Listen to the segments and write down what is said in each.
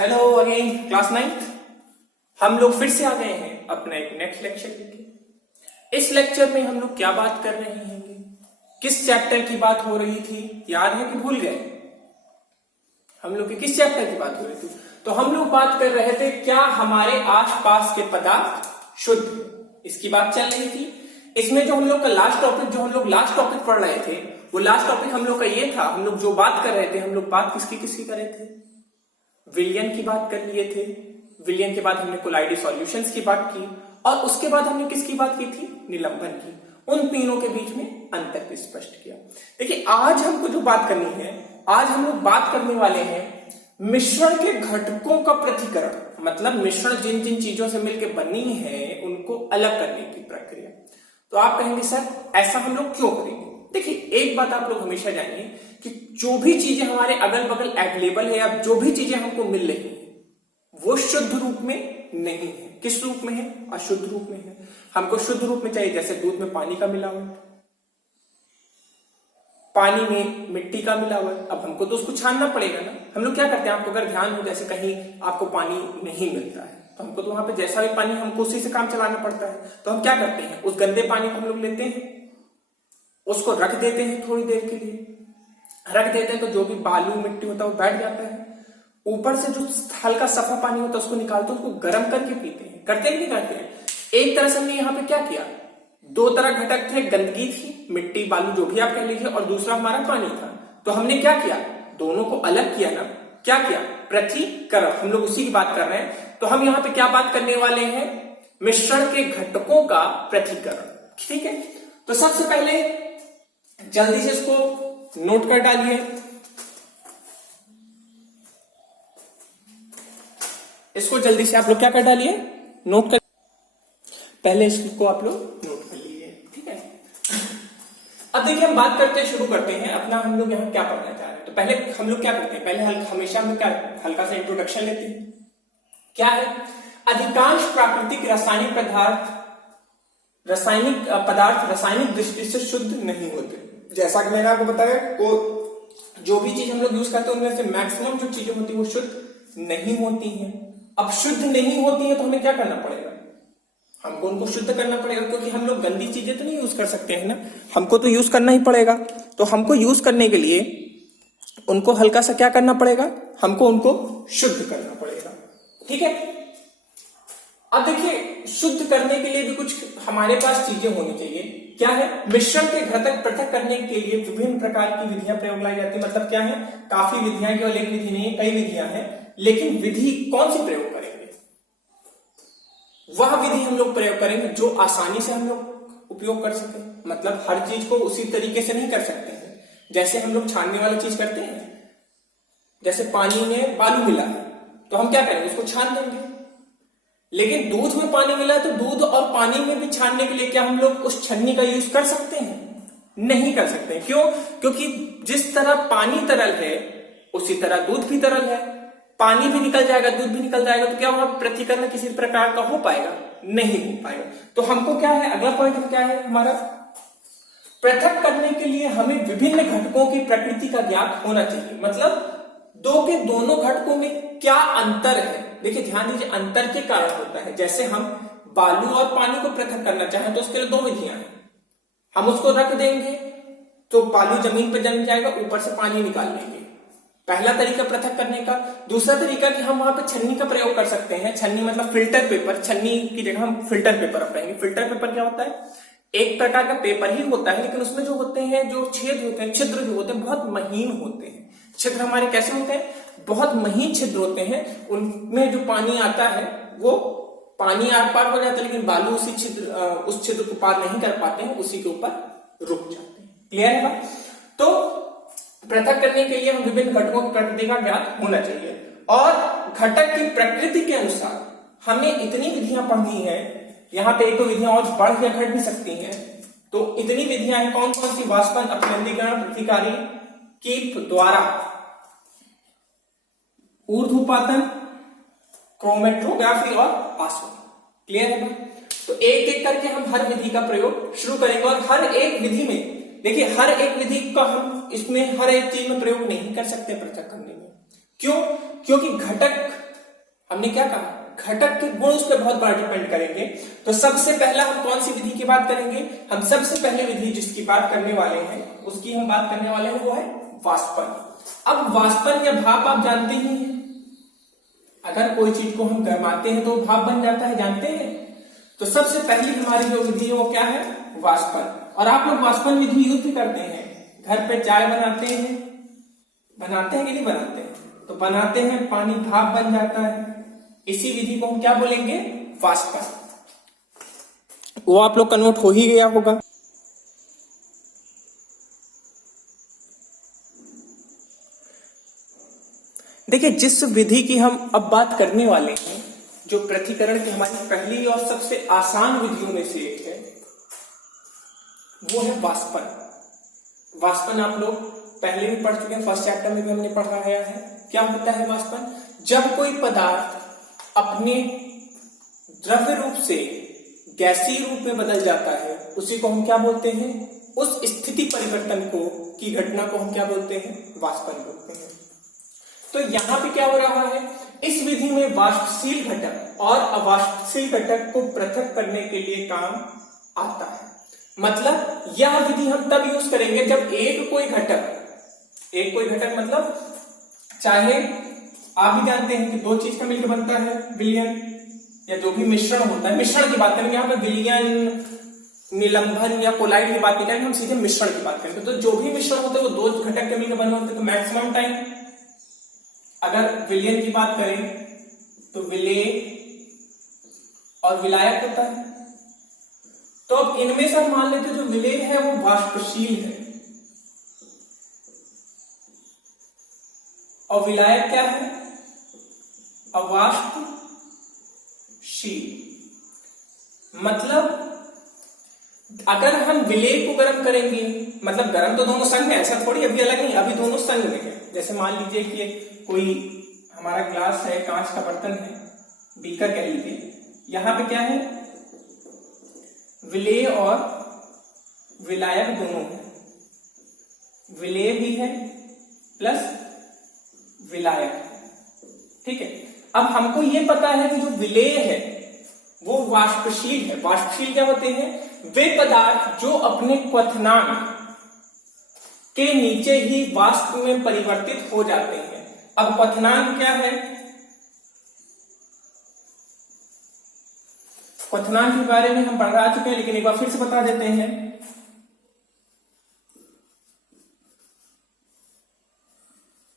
Hello again class 9th। हम लोग फिर से आ गए हैं अपना एक नेक्स्ट लेक्चर लेके। इस लेक्चर में हम लोग क्या बात कर रहे हैं, किस चैप्टर की बात हो रही थी, याद है कि भूल गए? हम लोग किस चैप्टर की बात हो रही थी? तो हम लोग बात कर रहे थे क्या हमारे आसपास के पदार्थ शुद्ध, इसकी बात चल रही थी। इसमें जो हम लोग का लास्ट टॉपिक पढ़ रहे थे, वो लास्ट टॉपिक हम लोग का ये था। हम लोग जो बात कर रहे थे, हम लोग बात किसकी कर रहे थे? विलयन की बात कर लिए थे। विलयन के बाद हमने कोलाइडी सॉल्यूशंस की बात की और उसके बाद हमने किसकी बात की थी? निलंबन की। उन तीनों के बीच में अंतर को स्पष्ट किया। देखिए आज हमको जो बात करनी है, आज हम लोग बात करने वाले हैं मिश्रण के घटकों का पृथक्करण, मतलब मिश्रण जिन जिन चीजों से मिलकर बनी है उनको अलग करने की प्रक्रिया। तो आप कहेंगे सर ऐसा हम लोग क्यों करेंगे? देखिए एक बात आप लोग हमेशा जानिए कि जो भी चीजें हमारे अगल बगल अवेलेबल है या जो भी चीजें हमको मिल रही है वो शुद्ध रूप में नहीं है। किस रूप में है? अशुद्ध रूप में है। हमको शुद्ध रूप में चाहिए, जैसे दूध में पानी का मिलावट, पानी में मिट्टी का मिलावट। अब हमको तो उसको छानना पड़ेगा ना। हम लोग क्या करते हैं, आपको अगर ध्यान हो, जैसे कहीं आपको पानी नहीं मिलता है तो हमको तो वहां पे जैसा भी पानी हमको उसी से काम चलाना पड़ता है। तो हम क्या करते हैं, उस गंदे पानी को हम लोग लेते हैं, उसको रख देते हैं, थोड़ी देर के लिए रख देते हैं तो जो भी बालू मिट्टी होता है वो बैठ जाता है। ऊपर से जो हल्का सफा पानी होता है उसको निकालते हैं, उसको गर्म करके पीते हैं। करते हैं नहीं करते हैं? एक तरह से हमने यहाँ पे क्या किया, दो तरह घटक थे, गंदगी थी, मिट्टी बालू जो भी आप कह लीजिए, और दूसरा हमारा पानी था। तो हमने क्या किया, दोनों को अलग किया ना। क्या किया? पृथक्करण। हम लोग उसी की बात कर रहे हैं। तो हम यहाँ पे क्या बात करने वाले हैं? मिश्रण के घटकों का पृथक्करण। ठीक है, तो सबसे पहले जल्दी से इसको नोट कर डालिए। इसको जल्दी से आप लोग क्या कर डालिए, नोट कर। पहले इसको आप लोग नोट कर लीजिए, ठीक है। अब देखिए हम बात करते शुरू करते हैं अपना, हम लोग यहाँ क्या पढ़ना चाह रहे हैं। तो पहले हम लोग क्या करते हैं, पहले हमेशा हम क्या हल्का सा इंट्रोडक्शन लेते हैं। क्या है? अधिकांश प्राकृतिक रासायनिक पदार्थ रासायनिक दृष्टि से शुद्ध नहीं होते। जैसा कि मैंने आपको बताया, जो भी चीज हम लोग यूज करते हैं उनमें से मैक्सिमम जो चीजें होती है वो शुद्ध नहीं होती हैं। अब शुद्ध नहीं होती है तो हमें क्या करना पड़ेगा, हमको उनको शुद्ध करना पड़ेगा, क्योंकि हम लोग गंदी चीजें तो नहीं यूज कर सकते हैं ना, हमको तो यूज करना ही पड़ेगा। तो हमको यूज करने के लिए उनको हल्का सा क्या करना पड़ेगा, हमको उनको शुद्ध करना पड़ेगा। ठीक है, अब देखिए शुद्ध करने के लिए भी कुछ हमारे पास चीजें होनी चाहिए। क्या है? मिश्रण के घटक पृथक करने के लिए विभिन्न प्रकार की विधियां प्रयोग लाई जाती है। मतलब क्या है, काफी विधियां, केवल एक विधि नहीं है, कई विधियां हैं। लेकिन विधि कौन सी प्रयोग करेंगे? वह विधि हम लोग प्रयोग करेंगे जो आसानी से हम लोग उपयोग कर सके। मतलब हर चीज को उसी तरीके से नहीं कर सकते हैं। जैसे हम लोग छानने वाली चीज करते हैं, जैसे पानी में बालू मिला है तो हम क्या करेंगे, उसको छान देंगे। लेकिन दूध में पानी मिला है तो दूध और पानी में भी छानने के लिए क्या हम लोग उस छन्नी का यूज कर सकते हैं? नहीं कर सकते। क्यों? क्योंकि जिस तरह पानी तरल है उसी तरह दूध भी तरल है। पानी भी निकल जाएगा, दूध भी निकल जाएगा, तो क्या वहां पृथक्करण किसी प्रकार का हो पाएगा? नहीं हो पाएगा। तो हमको क्या है, अगला पॉइंट क्या है हमारा, पृथक करने के लिए हमें विभिन्न घटकों की प्रकृति का ज्ञात होना चाहिए। मतलब दो के दोनों घटकों में क्या अंतर है। देखिए ध्यान दीजिए, अंतर के कारण होता है। जैसे हम बालू और पानी को पृथक करना चाहें तो उसके लिए दो विधियां हैं। हम उसको रख देंगे तो बालू जमीन पर जम जाएगा, ऊपर से पानी निकाल लेंगे, पहला तरीका पृथक करने का। दूसरा तरीका कि हम वहां पे छन्नी का प्रयोग कर सकते हैं। छन्नी मतलब फिल्टर पेपर, छन्नी की जगह हम फिल्टर पेपर अपनाएंगे। फिल्टर पेपर क्या होता है, एक प्रकार का पेपर ही होता है, लेकिन उसमें जो होते हैं, जो छेद होते हैं, छिद्र जो होते हैं बहुत महीन होते हैं। छिद्र हमारे कैसे होते हैं, बहुत महीन छिद्र होते हैं। उनमें जो पानी आता है वो पानी आर पार हो जाता है, लेकिन बालू उस छिद्र को पार नहीं कर पाते हैं, उसी के ऊपर रुक जाते हैं। क्लियर है बात? तो पृथक करने के लिए हम विभिन्न घटकों की प्रकृति का ज्ञान होना चाहिए और घटक की प्रकृति के अनुसार हमें इतनी विधियां पढ़नी है। यहाँ पे एक दो विधियां और बढ़ या घट भी सकती हैं। तो इतनी विधियां हैं कौन कौन सी? वाष्पन, अपकेंद्रीकरण, प्रतिकारी, कीप द्वारा, ऊर्ध्वपातन, क्रोमेटोग्राफी और आसवन। क्लियर है? तो एक एक करके हम हर विधि का प्रयोग शुरू करेंगे और हर एक विधि में देखिए, हर एक विधि का हम इसमें हर एक चीज में प्रयोग नहीं कर सकते पृथक करने में। क्यों? क्योंकि घटक हमने क्या कहा, घटक के गुण उस पर बहुत बड़ा डिपेंड करेंगे। तो सबसे पहला हम कौन सी विधि की बात करेंगे, हम सबसे पहले विधि जिसकी बात करने वाले हैं उसकी हम बात करने वाले हैं वो है वाष्पन। अब वाष्पन या भाप आप जानते ही हैं, अगर कोई चीज को हम गर्माते हैं तो भाप बन जाता है, जानते हैं। तो सबसे पहली हमारी जो विधि है वो क्या है, वाष्पन। और आप लोग वाष्पन विधि यूज भी करते हैं, घर पे चाय बनाते हैं कि नहीं बनाते हैं, तो बनाते हैं, पानी भाप बन जाता है, इसी विधि को हम क्या बोलेंगे, वाष्पन। वो आप लोग कन्वर्ट हो ही गया होगा। देखिए, जिस विधि की हम अब बात करने वाले हैं, जो पृथक्करण की हमारी पहली और सबसे आसान विधियों में से एक है, वो है वाष्पन। वाष्पन आप लोग पहले भी पढ़ चुके हैं, फर्स्ट चैप्टर में भी हमने पढ़ाया है। क्या होता है वाष्पन, जब कोई पदार्थ अपने द्रव्य रूप से गैसीय रूप में बदल जाता है, उसी को हम क्या बोलते हैं, उस स्थिति परिवर्तन को की घटना को हम क्या बोलते हैं, वाष्पन बोलते हैं। तो यहां पे क्या हो रहा है, इस विधि में वाष्पशील घटक और अवाष्पशील घटक को पृथक करने के लिए काम आता है। मतलब यह विधि हम तब यूज करेंगे जब एक कोई घटक मतलब चाहे आप भी जानते हैं कि दो चीज का मिलकर बनता है विलयन, या जो भी मिश्रण होता है, मिश्रण की बात करेंगे यहाँ पे, विलयन, निलंबन या कोलाइड की बात नहीं करेंगे, हम सीधे मिश्रण की बात करेंगे। तो जो भी मिश्रण होता है वो दो घटक के मिलकर बने होते हैं। तो मैक्सिमम टाइम अगर विलयन की बात करें तो विलेय और विलायक होता है। तो अब इनमें से हम मान लेते हैं जो विलेय है वो वाष्पशील है और विलायक क्या है, अवाष्पशील। मतलब अगर हम विलेय को गर्म करेंगे, मतलब गर्म तो दोनों संग में, ऐसा थोड़ी अभी अलग नहीं, अभी दोनों संग में है। जैसे मान लीजिए कि कोई हमारा ग्लास है, कांच का बर्तन है, बीकर कह लीजिए, यहां पे क्या है, विलेय और विलायक दोनों है, विलेय भी है प्लस विलायक, ठीक है। अब हमको ये पता है कि जो विलेय है वो वाष्पशील है। वाष्पशील क्या होते हैं, वे पदार्थ जो अपने क्वथनांक के नीचे ही वाष्प में परिवर्तित हो जाते हैं। अब क्वथनांक क्या है, क्वथनांक के बारे में हम पढ़ा चुके हैं, लेकिन एक बार फिर से बता देते हैं।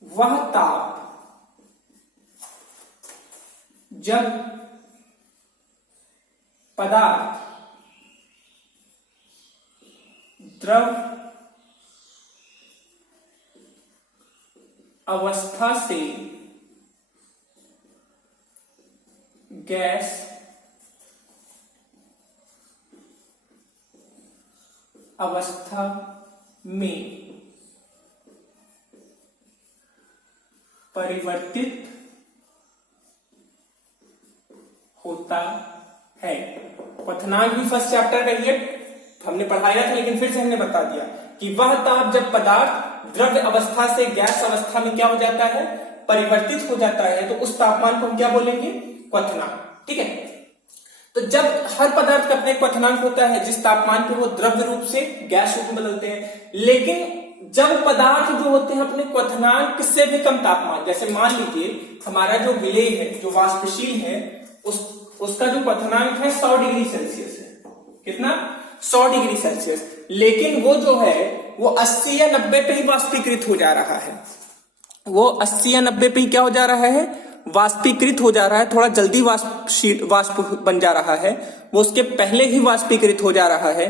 वह ताप जब पदार्थ द्रव अवस्था से गैस अवस्था में परिवर्तित होता है। क्वथनांक भी फर्स्ट चैप्टर का ही हमने पढ़ाया था, लेकिन फिर से हमने बता दिया कि वह ताप जब पदार्थ द्रव्य अवस्था से गैस अवस्था में क्या हो जाता है, परिवर्तित हो जाता है, तो उस तापमान को हम क्या बोलेंगे, क्वथनांक, ठीक है। तो जब हर पदार्थ का अपने क्वथनांक होता है जिस तापमान पे वो द्रव्य रूप से गैस रूप में बदलते हैं, लेकिन जब पदार्थ जो होते हैं अपने क्वथनांक से भी कम तापमान, जैसे मान लीजिए हमारा जो विलेय है, जो वाष्पशील है, उसका जो क्वथनांक है 100 डिग्री सेल्सियस है। कितना, 100 डिग्री सेल्सियस, लेकिन वो जो है वो 80 या 90 पे ही वाष्पीकृत हो जा रहा है। वो 80 या 90 पे ही क्या हो जा रहा है, वाष्पीकृत हो जा रहा है, थोड़ा जल्दी वाष्प बन जा रहा है, वो उसके पहले ही वाष्पीकृत हो जा रहा है,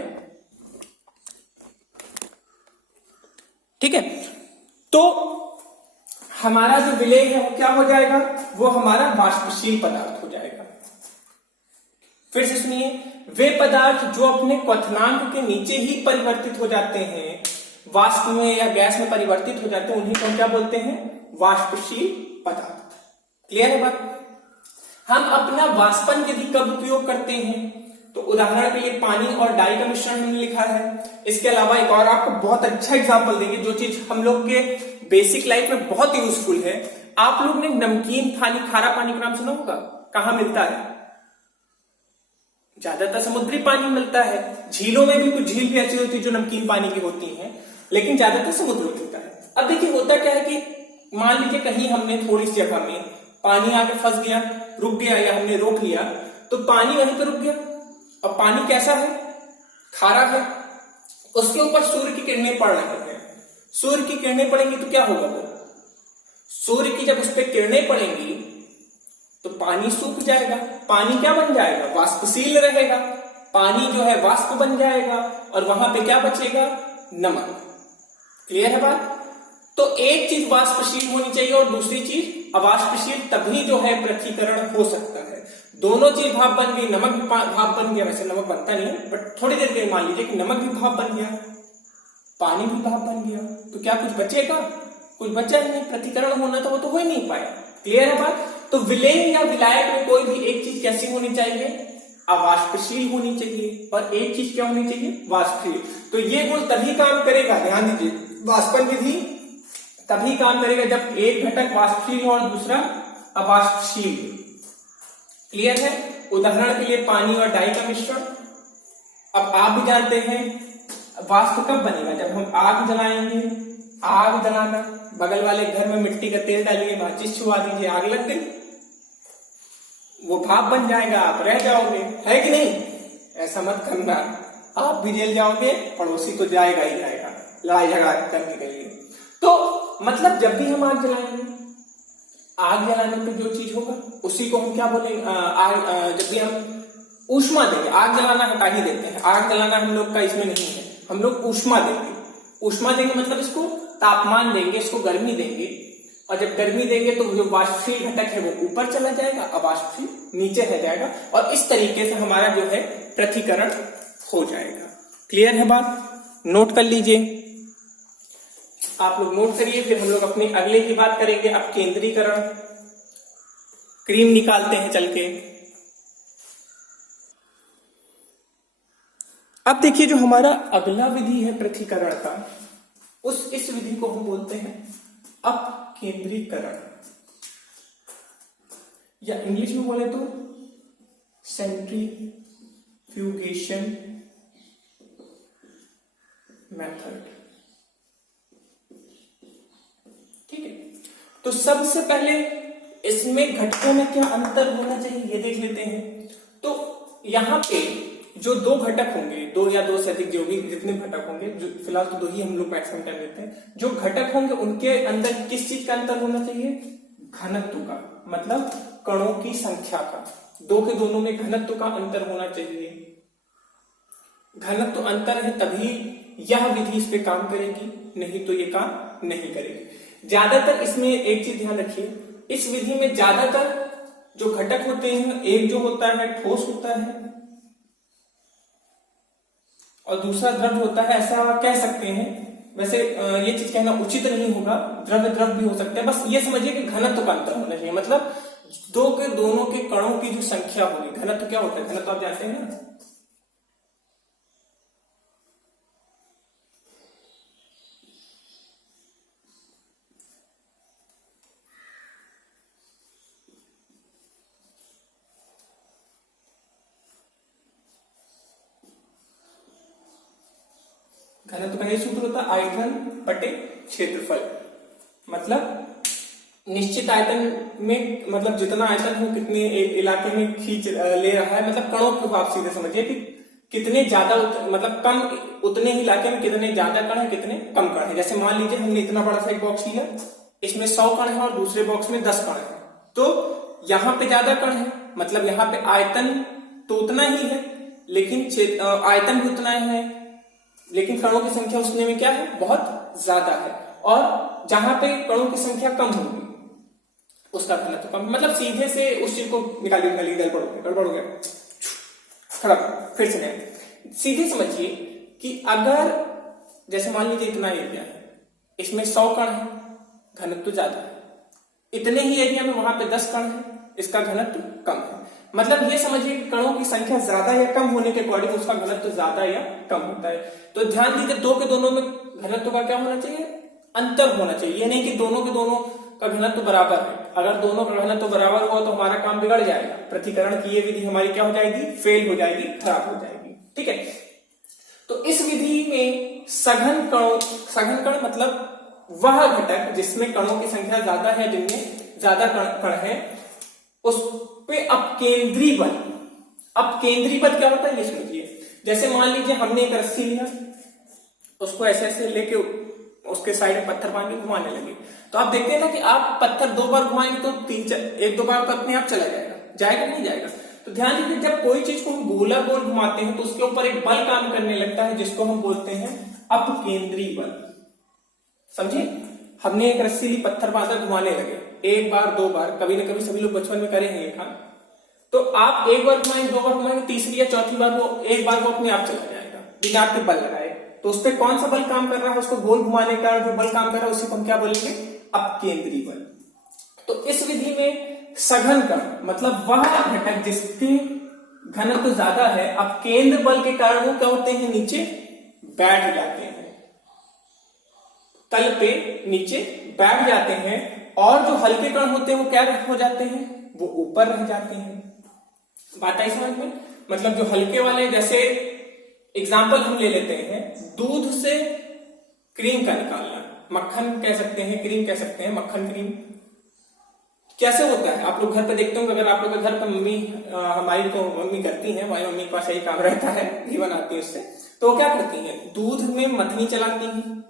ठीक है। तो हमारा जो विलेय है वो क्या हो जाएगा, वो हमारा वाष्पशील पदार्थ हो जाएगा। फिर से सुनिए, वे पदार्थ जो अपने क्वथनांक के नीचे ही परिवर्तित हो जाते हैं, वाष्प में या गैस में परिवर्तित हो जाते हैं, उन्हीं को हम क्या बोलते हैं, वाष्पशील पदार्थ। क्लियर है बात। हम अपना वाष्पन विधि कब उपयोग करते हैं, तो उदाहरण के लिए पानी और डाई का मिश्रण हमने लिखा है। इसके अलावा एक और आपको बहुत अच्छा एग्जांपल देंगे, जो चीज हम लोग के बेसिक लाइफ में बहुत यूजफुल है, आप लोग ने नमकीन पानी, खारा पानी का नाम सुना होगा, कहाँ मिलता है? ज्यादातर समुद्री पानी मिलता है। झीलों में भी कुछ झील भी ऐसी होती है जो नमकीन पानी की होती हैं, लेकिन ज्यादातर समुद्र में मिलता है। अब देखिए होता क्या है कि मान लीजिए कहीं हमने थोड़ी सी जगह में पानी आके फंस गया, रुक गया, या हमने रोक लिया, तो पानी वहीं पर रुक गया। अब पानी कैसा है? खारा है। उसके ऊपर सूर्य की किरणें पड़ रही हैं। सूर्य की किरणें पड़ेंगी तो क्या होगा? वो सूर्य की जब उस पर किरणें पड़ेंगी तो पानी सूख जाएगा। पानी क्या बन जाएगा? वाष्पशील रहेगा। पानी जो है वाष्प बन जाएगा, और वहां पे क्या बचेगा? नमक। क्लियर है बात? तो एक चीज वाष्पशील होनी चाहिए और दूसरी चीज अवाष्पशील, तभी जो है पृथ्वीकरण हो सकता है। दोनों चीज भाप बन गई, नमक भी भाप बन गया। वैसे नमक बनता नहीं है, बट थोड़ी देर के लिए मान लीजिए कि नमक भी भाप बन गया, पानी भी भाप बन गया, तो क्या कुछ बचेगा? कुछ बचा ही नहीं। पृथ्वीकरण होना तो वो तो हो ही नहीं पाया। क्लियर है बात? तो विलेय या विलायक में कोई भी एक चीज कैसी होनी चाहिए? अवाष्पशील होनी चाहिए, और एक चीज क्या होनी चाहिए? वाष्पशील। तो ये गुण तभी काम करेगा, ध्यान दीजिए, वाष्पन विधि तभी काम करेगा जब एक घटक वाष्पशील हो और दूसरा अवाष्पशील। क्लियर है? उदाहरण के लिए पानी और डाई का मिश्रण। अब आप भी जानते हैं वाष्प कब बनेगा? जब हम आग जलाएंगे। आग जलाना, बगल वाले घर में मिट्टी का तेल डालिए, माचिस छुआ दीजिए, आग लग गई, वो भाप बन जाएगा, आप रह जाओगे, है कि नहीं? ऐसा मत करना, आप भी जेल जाओगे, पड़ोसी तो जाएगा ही जाएगा लड़ाई झगड़ा करने के लिए। तो मतलब जब भी हम आग जलाएंगे, आग जलाने पे जो चीज होगा उसी को हम क्या बोलेंगे? जब भी हम ऊष्मा देंगे, आग जलाना हटा ही देते हैं, आग जलाना हम लोग का इसमें नहीं है, हम लोग ऊष्मा देंगे। ऊष्मा देंगे मतलब इसको तापमान देंगे, इसको गर्मी देंगे, और जब गर्मी देंगे तो जो वाष्पशील घटक है वो ऊपर चला जाएगा, अवाष्पशील नीचे रह जाएगा, और इस तरीके से हमारा जो है पृथ्वीकरण हो जाएगा। क्लियर है बात? नोट कर लीजिए, आप लोग नोट करिए, फिर हम लोग अपने अगले की बात करेंगे। अब केंद्रीकरण, क्रीम निकालते हैं चल के। अब देखिए जो हमारा अगला विधि है पृथ्वीकरण का, इस विधि को हम बोलते हैं अपकेंद्रीकरण, या इंग्लिश में बोले तो सेंट्रीफ्यूगेशन मेथड। ठीक है, तो सबसे पहले इसमें घटकों में क्या अंतर होना चाहिए ये देख लेते हैं। तो यहां पे जो दो घटक होंगे, दो या दो से अधिक, जो भी जितने घटक होंगे, जो फिलहाल तो दो ही हम लोग मैक्सिमम टाइम लेते हैं, जो घटक होंगे उनके अंदर किस चीज का अंतर होना चाहिए? घनत्व का, मतलब कणों की संख्या का। दो के दोनों में घनत्व का अंतर होना चाहिए। घनत्व अंतर है तभी यह विधि इस पे काम करेगी, नहीं तो ये काम नहीं करेगी। ज्यादातर इसमें एक चीज ध्यान रखिए, इस विधि में ज्यादातर जो घटक होते हैं, एक जो होता है ठोस होता है और दूसरा द्रव होता है, ऐसा कह सकते हैं। वैसे ये चीज कहना उचित नहीं होगा, द्रव द्रव भी हो सकते हैं। बस ये समझिए कि घनत्व का अंतर होना चाहिए, मतलब दो के दोनों के कणों की जो संख्या होगी। घनत्व क्या होता है? घनत्व आप जानते हैं ना, घनत्व का यही सूत्र होता है, आयतन बटे क्षेत्रफल। मतलब निश्चित आयतन में, मतलब जितना आयतन हो कितने इलाके में खींच ले रहा है, मतलब कणों को आप सीधे समझिए कि कितने ज्यादा, मतलब कम उतने ही इलाके में कितने ज्यादा कण है, कितने कम कण है। जैसे मान लीजिए हमने इतना बड़ा सा एक बॉक्स लिया, इसमें 100 कण है और दूसरे बॉक्स में 10 कण है, तो यहाँ पे ज्यादा कण है, मतलब यहाँ पे आयतन तो उतना ही है, लेकिन आयतन भी उतना है, लेकिन कणों की संख्या उसमें में क्या है? बहुत ज्यादा है। और जहां पे कणों की संख्या कम होगी उसका घनत्व कम। मतलब सीधे से उस चीज को निकालिए, गड़बड़ हो गया, खराब, फिर से नहीं। सीधे समझिए कि अगर जैसे मान लीजिए इतना एरिया है, इसमें 100 कण है, घनत्व ज्यादा है। इतने ही एरिया में वहां पे 10 कण है, इसका घनत्व कम है। मतलब ये समझिए कि कणों की संख्या ज्यादा या कम होने के अकॉर्डिंग उसका घनत्व ज्यादा या कम होता है। तो ध्यान दीजिए, दो के दोनों में घनत्व का क्या होना चाहिए? अंतर होना चाहिए। ये नहीं कि दोनों के दोनों का घनत्व बराबर है। अगर दोनों का घनत्व बराबर हुआ तो हमारा काम बिगड़ जाएगा, पृथक्करण की ये विधि हमारी क्या हो जाएगी, फेल हो जाएगी, खराब हो जाएगी। ठीक है, तो इस विधि में सघन कण मतलब वह घटक जिसमें कणों की संख्या ज्यादा है, जिनमें ज्यादा कण है, उस पे अपकेंद्री बल। अपकेंद्री बल क्या होता है ये समझिए। जैसे मान लीजिए हमने एक रस्सी लिया, उसको ऐसे ऐसे लेके उसके साइड में पत्थर बांध के घुमाने लगे, तो आप देखते हैं ना कि आप पत्थर 2 बार घुमाएंगे तो 1-2 बार तो अपने आप चला जाएगा, जाएगा नहीं जाएगा। तो ध्यान दीजिए, जब कोई चीज को हम गोला गोल घुमाते हैं तो उसके ऊपर एक बल काम करने लगता है जिसको हम बोलते हैं अपकेंद्री बल। समझे, हमने एक रस्सी ली, पत्थर बांधा, घुमाने लगे, 1 बार 2 बार, कभी ना कभी सभी लोग बचपन में करे हैं ये काम। तो आप 1 बार घुमाएंगे, 2 बार घुमाएंगे, तीसरी या चौथी बार वो 1 बार वो अपने आप चला जाएगा बिना आपके बल लगाए। तो उस पर कौन सा बल काम कर रहा है, उसको गोल घुमाने का जो बल काम कर रहा है उसी को हम क्या बोलेंगे, अपकेंद्री बल। तो इस विधि में सघन कण मतलब वह घटक जिसके घनत्व ज्यादा है, अपकेंद्र बल के कारण वो क्या होते हैं, नीचे बैठ जाते हैं, तल पे नीचे बैठ जाते हैं, और जो हल्के कण होते हैं वो क्या हो जाते हैं, वो ऊपर रह जाते हैं। बात आई समझ में। मतलब जो हल्के वाले, जैसे एग्जाम्पल हम ले लेते हैं, दूध से क्रीम का निकालना, मक्खन कह सकते हैं, क्रीम कह सकते हैं, मक्खन क्रीम कैसे होता है। आप लोग घर पे देखते होंगे, अगर आप लोग के घर पे मम्मी, हमारी तो मम्मी करती हैं, हमारी मम्मी के पास यही काम रहता है, घी बनाती है उससे, तो वो क्या करती हैं, दूध में मथनी चलाती हैं।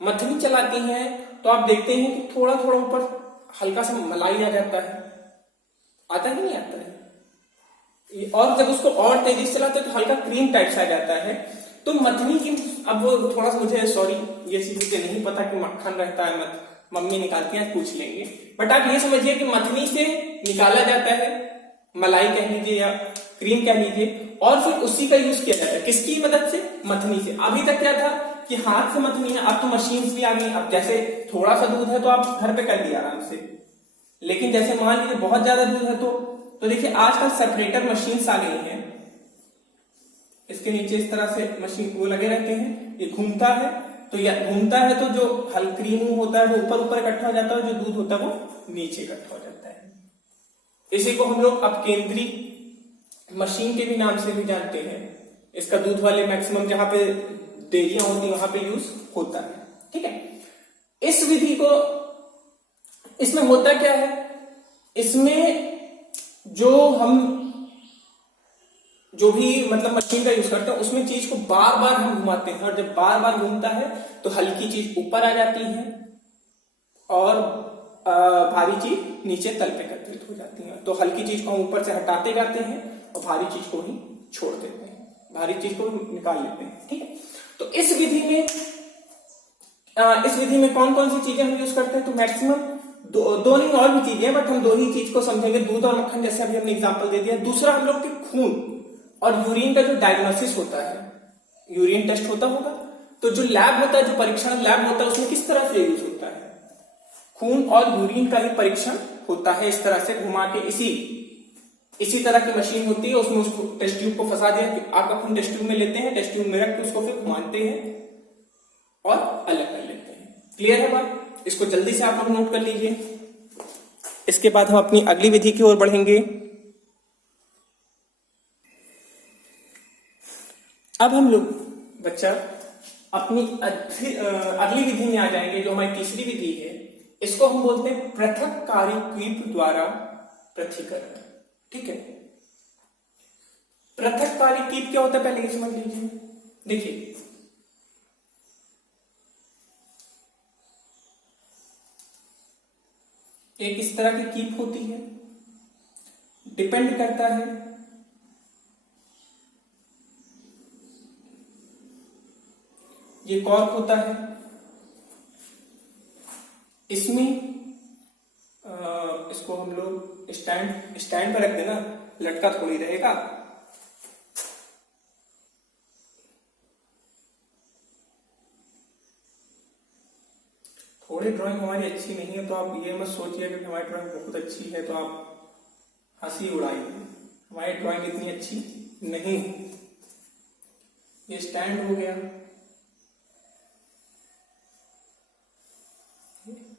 मथनी चलाती हैं तो आप देखते हैं कि थोड़ा थोड़ा ऊपर हल्का सा मलाई आ जाता है, आता है नहीं आता है, और जब उसको और तेजी से चलाते हैं तो हल्का क्रीम टाइप सा आ जाता है। तो मथनी की, अब वो थोड़ा सा मुझे सॉरी ये चीज मुझे नहीं पता कि मक्खन रहता है, मम्मी निकालती है, पूछ लेंगे, बट आप ये समझिए कि मथनी से निकाला जाता है, मलाई कह लीजिए या क्रीम कह लीजिए, और फिर उसी का यूज किया जाता है, किसकी मदद से, मथनी से। अभी तक क्या था कि हाथ से मथनी है, अब तो मशीन भी आ गई। अब जैसे थोड़ा सा दूध है तो आप घर पे कर दिया आराम से, लेकिन जैसे मान लीजिए बहुत ज्यादा दूध है तो देखिए आजकल सेपरेटर मशीन्स आ गई हैं, इसके नीचे इस तरह से मशीन वो लगे रहते हैं, ये घूमता है, तो या घूमता है तो जो हल क्रीम होता है वो ऊपर ऊपर इकट्ठा हो जाता है, जो दूध होता है वो नीचे इकट्ठा हो जाता है। इसी को हम लोग अपकेंद्री मशीन के भी नाम से भी जानते हैं। इसका दूध वाले मैक्सिमम जहां पे डेयरियां होती है वहां पे यूज होता है। ठीक है, इस विधि को, इसमें होता क्या है, इसमें जो भी मतलब मशीन का यूज करते हैं उसमें चीज को बार बार हम घुमाते हैं, और जब बार बार घूमता है तो हल्की चीज ऊपर आ जाती है और भारी चीज नीचे तल पे एकत्रित हो जाती है। तो हल्की चीज को हम ऊपर से हटाते जाते हैं और भारी चीज को ही छोड़ देते हैं, भारी चीज को निकाल लेते हैं। ठीक है, तो इस विधि में कौन कौन सी चीजें हम यूज करते हैं, तो मैक्सिमम दो नहीं और भी चीजें, बट हम 2 ही चीज को समझेंगे, दूध और मक्खन, जैसे अभी हमने एग्जांपल दे दिया। दूसरा हम लोग के खून और यूरिन का जो डायग्नोसिस होता है, यूरिन टेस्ट होता होगा, तो जो लैब होता है, जो परीक्षण लैब होता है, उसमें किस तरह से यूज होता है, खून और यूरिन का ही परीक्षण होता है, इस तरह से घुमा के, इसी तरह की मशीन होती है, उसमें उसको टेस्ट ट्यूब को फंसा दिया, आपका खून टेस्ट ट्यूब में लेते हैं, टेस्ट ट्यूब में रख के उसको फिर घुमाते हैं और अलग कर लेते हैं। क्लियर है बात, इसको जल्दी से आप लोग नोट कर लीजिए। इसके बाद हम अपनी अगली विधि की ओर बढ़ेंगे। अब हम लोग बच्चा अपनी अगली विधि में आ जाएंगे, जो हमारी तीसरी विधि है। इसको हम बोलते हैं पृथक्कारी कीप द्वारा पृथक्करण। ठीक है, पृथक्कारी कीप क्या होता है पहले ये समझ लीजिए। देखिए, एक इस तरह की कीप होती है, डिपेंड करता है ये कॉर्क होता है, इसमें इसको हम लोग स्टैंड पर रख देना, लटका थोड़ी रहेगा। थोड़ी ड्राइंग हमारी अच्छी नहीं है तो आप ये मत सोचिए कि हमारी ड्राइंग बहुत अच्छी है तो आप हंसी उड़ाइए, हमारी ड्राइंग इतनी अच्छी नहीं। ये स्टैंड हो गया,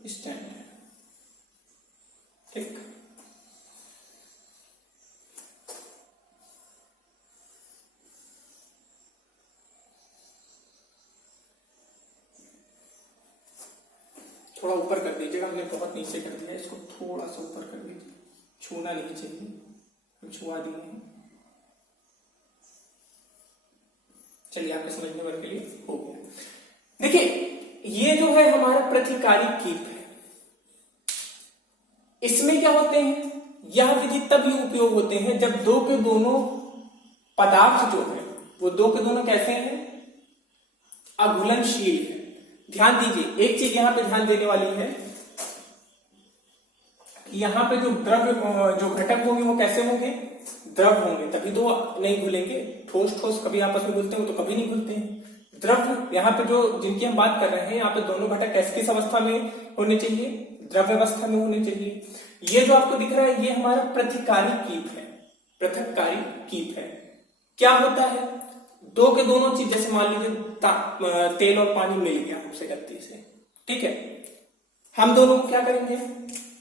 स्टैंड है, ठीक। थोड़ा ऊपर कर दीजिएगा, हमने बहुत नीचे कर दिया, इसको थोड़ा सा ऊपर कर दीजिए, छूना नहीं चाहिए, हम छुआ दिए हैं। चलिए आपके समझने भर के लिए हो गया। देखिए ये जो है हमारा प्रतिकारी कीप है, इसमें क्या होते हैं, यह विधि तब ही उपयोग होते हैं जब दो के दोनों पदार्थ जो है वो दो के दोनों कैसे हैं, अघुलनशील है। ध्यान दीजिए, एक चीज यहां पे ध्यान देने वाली है, यहां पे जो द्रव्य जो घटक होंगे वो कैसे होंगे, द्रव होंगे, तभी तो नहीं घुलेंगे। ठोस ठोस कभी आपस में घुलते हैं, तो कभी नहीं घुलते हैं। द्रव यहाँ पे जो जिनकी हम बात कर रहे हैं, यहाँ पे दोनों घटक किस अवस्था में होने चाहिए, द्रव्य अवस्था में होने चाहिए। ये जो आपको दिख रहा है ये हमारा प्रतिकारी कीप है, पृथककारी कीप है। क्या होता है, दो के दोनों चीज, जैसे मान लीजिए तेल और पानी मिल गया हमसे गलती से, ठीक है, हम दोनों क्या करेंगे,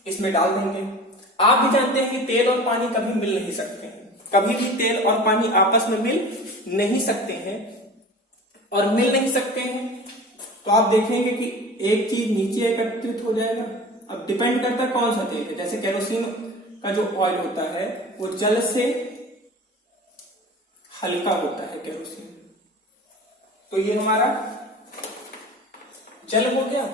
इसमें डाल देंगे। आप भी जानते हैं कि तेल और पानी कभी मिल नहीं सकते हैं, कभी भी तेल और पानी आपस में मिल नहीं सकते हैं, और मिल नहीं सकते हैं तो आप देखेंगे कि एक चीज नीचे एकत्रित हो जाएगा। अब डिपेंड करता है कौन सा तेल है, जैसे केरोसिन का जो ऑयल होता है वो जल से हल्का होता है केरोसिन, तो ये हमारा जल हो गया,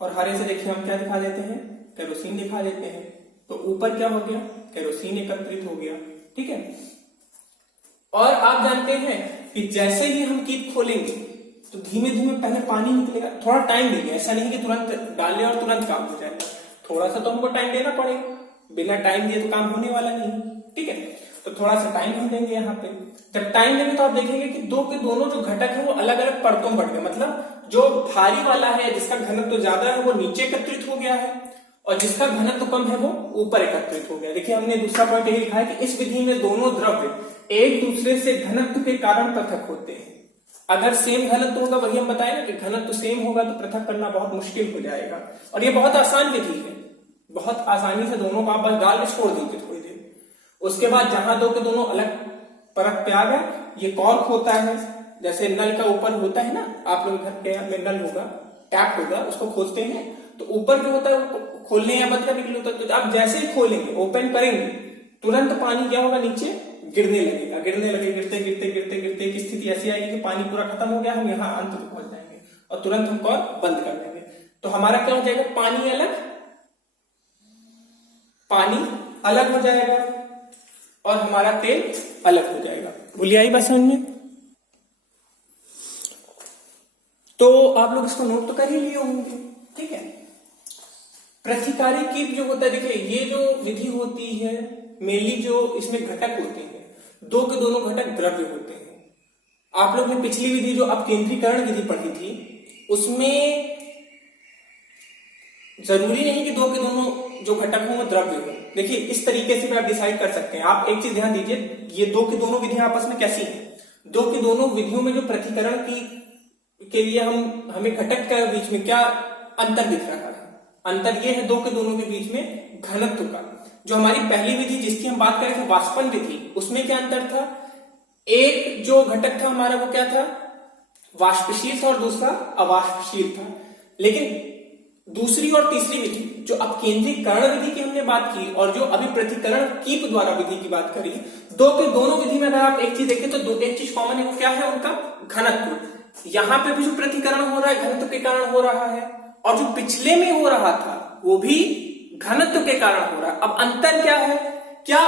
और हरे से देखिए हम क्या दिखा देते हैं, केरोसिन दिखा देते हैं, तो ऊपर क्या हो गया, केरोसिन एकत्रित हो गया, ठीक है। और आप जानते हैं कि जैसे ही हम कीप खोलेंगे तो धीमे धीमे पहले पानी निकलेगा, थोड़ा टाइम देंगे, ऐसा नहीं कि तुरंत डाल लें और तुरंत काम हो जाएगा, थोड़ा सा तो हमको टाइम देना पड़ेगा, बिना टाइम दिए तो काम होने वाला नहीं, ठीक है। तो थोड़ा सा टाइम हम देंगे यहाँ पे, जब टाइम देंगे तो आप देखेंगे कि दो के दोनों जो घटक है वो अलग अलग परतों में बढ़ गए, मतलब जो भारी वाला है जिसका घनत्व तो ज्यादा है वो नीचे एकत्रित हो गया है, और जिसका घनत्व कम है वो ऊपर एकत्रित हो गया। देखिए हमने दूसरा पॉइंट यही लिखा है कि इस विधि में दोनों द्रव्य एक दूसरे से घनत्व के कारण पृथक होते हैं। अगर सेम घनत्व होगा, वही हम बताए ना कि घनत्व सेम होगा तो पृथक करना बहुत मुश्किल हो जाएगा, और ये बहुत आसान विधि है, बहुत आसानी से दोनों को आप बस डाल के छोड़ दीजिए थोड़ी देर। उसके बाद जहां दो के दोनों अलग परत पे आ गए, ये कॉर्क होता है, जैसे नल का ऊपर होता है ना, आप लोग घर के में नल होगा, टैप होगा, उसको खोलते हैं तो ऊपर जो होता है वो खोलने या बंद करने के लिए होता है, तो आप जैसे ही खोलेंगे, ओपन करेंगे, तुरंत पानी क्या होगा, नीचे गिरने लगेगा, गिरने लगे, गिरते गिरते गिरते गिरते की स्थिति ऐसी आएगी कि पानी पूरा खत्म हो गया, हम यहाँ अंत तक पहुंच जाएंगे, और तुरंत हम कॉर्क बंद कर देंगे। तो हमारा क्या हो जाएगा, पानी अलग हो जाएगा, और हमारा तेल अलग हो जाएगा। बोलिए आई बात समझ में? तो आप लोग इसको नोट तो कर ही लिए होंगे, ठीक है। प्रतिकारी कीप जो होता है, देखिए ये जो विधि होती है मेनली जो इसमें घटक होते हैं, दो के दोनों घटक द्रव्य होते हैं। आप लोग ने पिछली विधि जो अपकेंद्रीकरण विधि पढ़ी थी, उसमें जरूरी नहीं कि दो के दोनों जो घटक हो वो द्रव्य हो। देखिए इस तरीके से भी आप डिसाइड कर सकते हैं। आप एक चीज ध्यान दीजिए, ये दो की दोनों विधियां आपस में कैसी हैं, दो की दोनों विधियों में जो प्रतिकरण की के लिए हमें घटक के बीच में क्या अंतर दिख रहा है, अंतर ये है दो के दोनों के बीच में घनत्व का। जो हमारी पहली विधि जिसकी हम बात करें थे वाष्पन विधि, उसमें क्या अंतर था, एक जो घटक था हमारा वो क्या था, वाष्पशील था और दूसरा अवाष्पशील था। लेकिन दूसरी और तीसरी विधि जो अपकेंद्रीकरण विधि की हमने बात की और जो अभी प्रतिकरण कीप द्वारा विधि की बात करी, दो के दोनों विधि में अगर आप एक चीज देखें तो दो एक चीज कॉमन है, वो क्या है, उनका घनत्व। यहां पे भी जो प्रतिकरण हो रहा है घनत्व के कारण हो रहा है, और जो पिछले में हो रहा था वो भी घनत्व के कारण हो रहा है। अब अंतर क्या है, क्या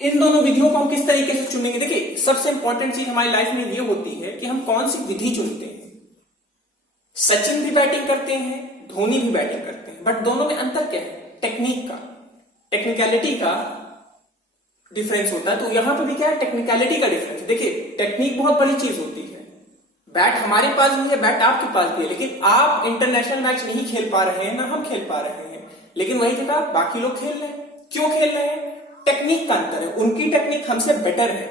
इन दोनों विधियों को हम किस तरीके से चुनेंगे। देखिए सबसे इंपॉर्टेंट चीज हमारी लाइफ में ये होती है कि हम कौन सी विधि चुनते हैं। सचिन भी बैटिंग करते हैं, धोनी भी बैटिंग करते हैं, बट दोनों में अंतर क्या है, टेक्निक का, टेक्निकलिटी का डिफरेंस होता है। तो यहां पर भी क्या है, टेक्निकलिटी का डिफरेंस। देखिए टेक्निक बहुत बड़ी चीज होती है, बैट हमारे पास भी है, बैट आपके पास भी है, लेकिन आप इंटरनेशनल मैच नहीं खेल पा रहे हैं, ना हम खेल पा रहे हैं, लेकिन वही जगह बाकी लोग खेल रहे हैं। क्यों खेल रहे हैं, टेक्निक का अंतर है, उनकी टेक्निक हमसे बेटर है।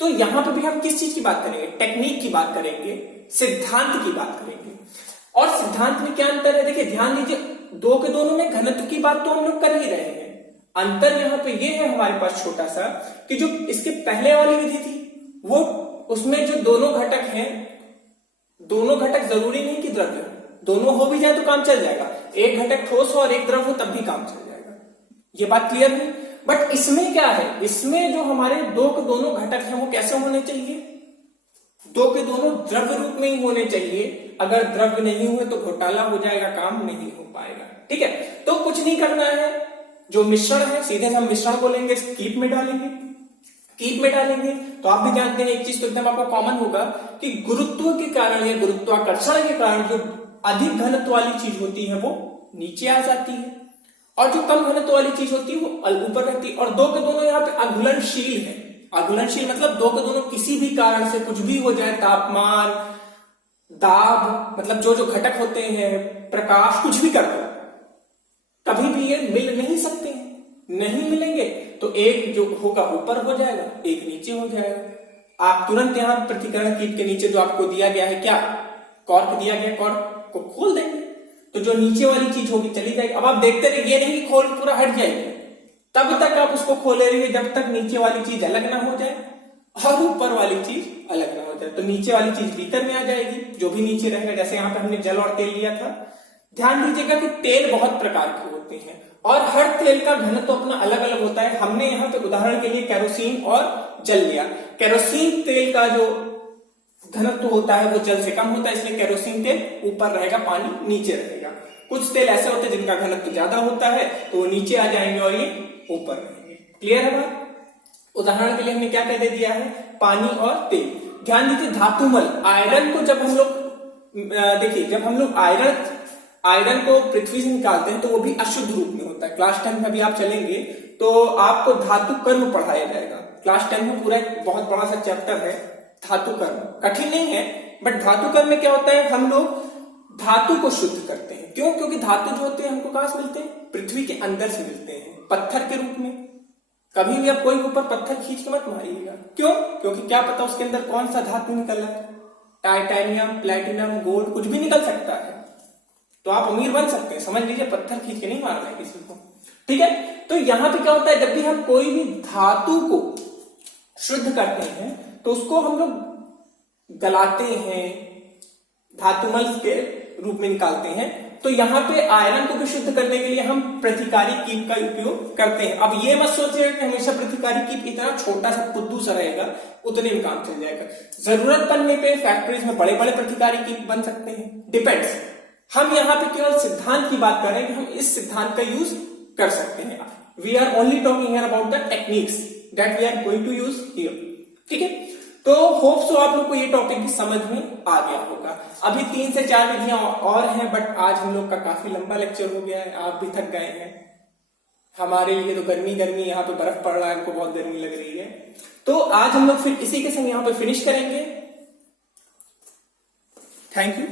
तो यहां पर भी हम किस चीज की बात करेंगे, टेक्निक की बात करेंगे, सिद्धांत की बात करेंगे। और सिद्धांत में क्या अंतर है, देखिए ध्यान दीजिए, दो के दोनों में घनत्व की बात तो हम लोग कर ही रहे हैं। अंतर यहाँ पे ये है हमारे पास छोटा सा कि जो इसके पहले वाली विधि थी वो उसमें जो दोनों घटक हैं, दोनों घटक जरूरी नहीं कि द्रव्य, दोनों हो भी जाए तो काम चल जाएगा। एक घटक ठोस हो और एक द्रव हो तब भी काम चल जाएगा। ये बात क्लियर है। बट इसमें क्या है, इसमें जो हमारे दो के दोनों घटक हैं वो कैसे होने चाहिए, दो के दोनों द्रव्य रूप में ही होने चाहिए। अगर द्रव्य नहीं हुए तो घोटाला हो जाएगा, काम नहीं हो पाएगा। ठीक है, तो कुछ नहीं करना है, जो मिश्रण है सीधे हम मिश्रण बोलेंगे, कीप में डालेंगे। कीप में डालेंगे तो आप भी जानते हैं एक चीज तो एकदम आपको कॉमन होगा कि गुरुत्व के कारण या गुरुत्वाकर्षण के कारण जो अधिक घनत्व वाली चीज होती है वो नीचे आ जाती है और जो कम घनत्व वाली चीज होती है वो ऊपर रहती है। और दो के दोनों यहाँ पे अघुलनशील है। अघुलनशील मतलब दो के दोनों किसी भी कारण से कुछ भी हो जाए, तापमान, दाब, मतलब जो जो घटक होते हैं, प्रकाश, कुछ भी कर दो, कभी भी ये मिल नहीं सकते हैं। नहीं मिलेंगे तो एक जो होगा ऊपर हो जाएगा, एक नीचे हो जाएगा। आप तुरंत यहां प्रतिकरण कीट के नीचे जो आपको दिया गया है, क्या कॉर्क दिया गया, कॉर्क को खोल देंगे तो जो नीचे वाली चीज होगी चली जाएगी। अब आप देखते रहिए, नहीं खोल पूरा हट जाएगी, तब तक आप उसको खोले रहिए जब तक नीचे वाली चीज अलग ना हो जाए और ऊपर वाली चीज अलग ना हो जाए। तो नीचे वाली चीज भीतर में आ जाएगी, जो भी नीचे रहेगा। जैसे यहाँ पे हमने जल और तेल लिया था, ध्यान दीजिएगा कि तेल बहुत प्रकार के होते हैं और हर तेल का घनत्व तो अपना अलग अलग होता है। हमने यहाँ पे उदाहरण के लिए केरोसिन और जल लिया। केरोसिन तेल का जो घनत्व होता है वो जल से कम होता है, इसलिए केरोसिन तेल ऊपर रहेगा, पानी नीचे रहेगा। कुछ तेल ऐसे होते हैं जिनका घनत्व ज्यादा होता है तो वो नीचे आ जाएंगे और ये ऊपर रहेंगे। क्लियर है बात? उदाहरण के लिए हमने क्या कह दे दिया है, पानी और तेल। ध्यान दीजिए धातुमल, आयरन को जब हम लोग देखिए, जब हम लोग आयरन को पृथ्वी से निकालते हैं तो वो भी अशुद्ध रूप में होता है। क्लास 10 में अभी आप चलेंगे तो आपको धातु कर्म पढ़ाया जाएगा। क्लास 10 में पूरा एक बहुत बड़ा सा चैप्टर है धातु कर्म, कठिन नहीं है। बट धातु कर्म में क्या होता है, हम लोग धातु को शुद्ध करते हैं। क्यों? क्योंकि धातु जो होते हैं हमको कहां से मिलते हैं, पृथ्वी के अंदर से मिलते हैं, पत्थर के रूप में। कभी भी आप कोई ऊपर पत्थर खींच के मत मारिएगा। क्यों? क्योंकि क्या पता उसके अंदर कौन सा धातु निकल रहा है, टाइटेनियम, प्लेटिनम, गोल्ड, कुछ भी निकल सकता है। तो आप अमीर बन सकते हैं, समझ लीजिए, पत्थर खींच के नहीं मारना है किसी को। ठीक है, तो यहां पे क्या होता है, जब भी हम कोई भी धातु को शुद्ध करते हैं तो उसको हम लोग गलाते हैं, धातुमल के रूप में निकालते हैं। तो यहाँ पे आयरन को भी शुद्ध करने के लिए हम प्रतिकारी कीप का उपयोग करते हैं। अब ये मत सोचिए कि हमेशा प्रतिकारी कीप इतना छोटा सा पुद्दू सा रहेगा, उतने में काम चल जाएगा। जरूरत पड़ने पे फैक्ट्रीज में बड़े बड़े प्रतिकारी कीप बन सकते हैं, डिपेंड्स। हम यहाँ पे केवल सिद्धांत की बात कर रहे हैं कि हम इस सिद्धांत का यूज कर सकते हैं। We are only talking here about the techniques that we are going to use here. ठीक है, तो होप सो आप लोग को ये टॉपिक भी समझ में आ गया होगा। अभी 3 से 4 विधियां और हैं, बट आज हम लोग का काफी लंबा लेक्चर हो गया है, आप भी थक गए हैं। हमारे लिए तो गर्मी यहाँ पे बर्फ पड़ रहा है, हमको बहुत गर्मी लग रही है। तो आज हम लोग फिर इसी के संग यहाँ पे फिनिश करेंगे। Thank you.